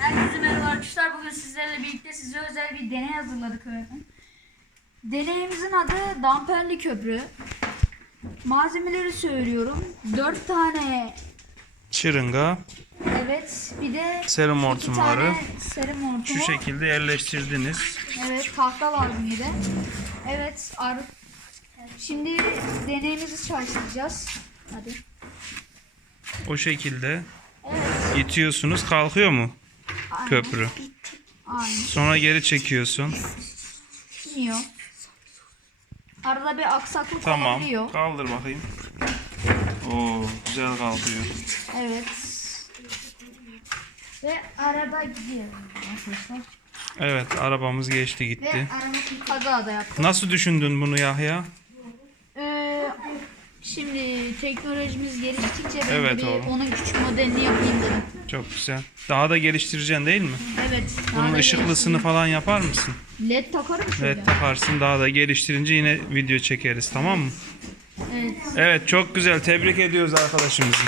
Herkese merhaba arkadaşlar. Bugün sizlerle birlikte size özel bir deney hazırladık öğretmen. Deneyimizin adı damperli köprü. Malzemeleri söylüyorum. 4 tane Şırınga, evet bir de serum 2 hortumları tane serum hortumu. şu şekilde yerleştirdiniz. Evet tahta lazım bir de. Evet ar Şimdi deneyimizi çalıştıracağız. Hadi. O şekilde Evet. itiyorsunuz. Kalkıyor mu. Köprü? Aynen. Sonra geri çekiyorsun. Gitmiyor. Arada bir aksaklık Tamam. olabiliyor. Kaldır bakayım. Oo, güzel kalkıyor. Evet. Ve arada gidiyor. Evet, arabamız geçti Ve gitti. araba kaza da yaptı. Nasıl düşündün bunu Yahya? Şimdi teknolojimiz geliştikçe ben Evet bir oğlum. onun küçük modelini yapayım dedim. Çok güzel. Daha da geliştireceksin değil mi? Evet. daha Bunun da ışıklısını falan yapar mısın? geliştireyim. LED takarım şöyle. Evet takarsın. Daha da geliştirince yine video çekeriz tamam mı? Evet. Evet çok güzel. Tebrik ediyoruz arkadaşımızı.